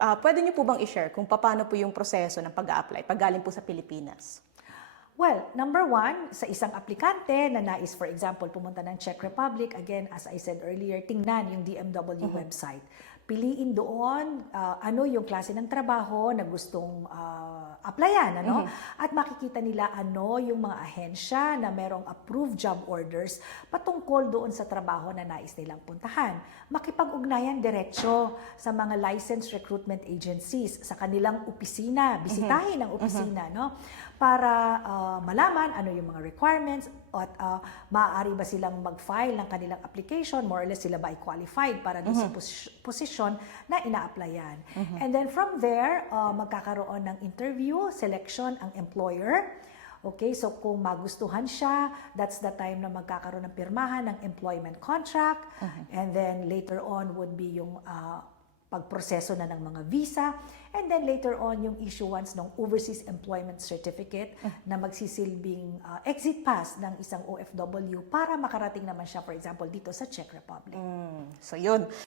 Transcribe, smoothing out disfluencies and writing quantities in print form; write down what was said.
Puwede niyo po bang i-share kung paano po yung proseso ng pag-a-apply 'pag galing po sa Pilipinas? Well, number one, sa isang aplikante na nais, for example, pumunta ng Czech Republic, again, as I said earlier, tingnan yung DMW website. Piliin doon ano yung klase ng trabaho na gustong applyan, ano? At makikita nila ano yung mga ahensya na merong approved job orders patungkol doon sa trabaho na nais nilang puntahan. Makipag-ugnayan diretso sa mga licensed recruitment agencies sa kanilang opisina, bisitahin ang opisina, no? Para malaman ano yung mga requirements at maaari ba silang mag-file ng kanilang application, more or less sila ba ay qualified para doon sa posisyon na ina-applyan. And then from there, magkakaroon ng interview, selection ang employer. Okay, so kung magustuhan siya, that's the time na magkakaroon ng pirmahan ng employment contract. And then later on would be yung pagproseso na ng mga visa, and then later on yung issuance ng Overseas Employment Certificate na magsisilbing exit pass ng isang OFW para makarating naman siya, for example, dito sa Czech Republic. So yun.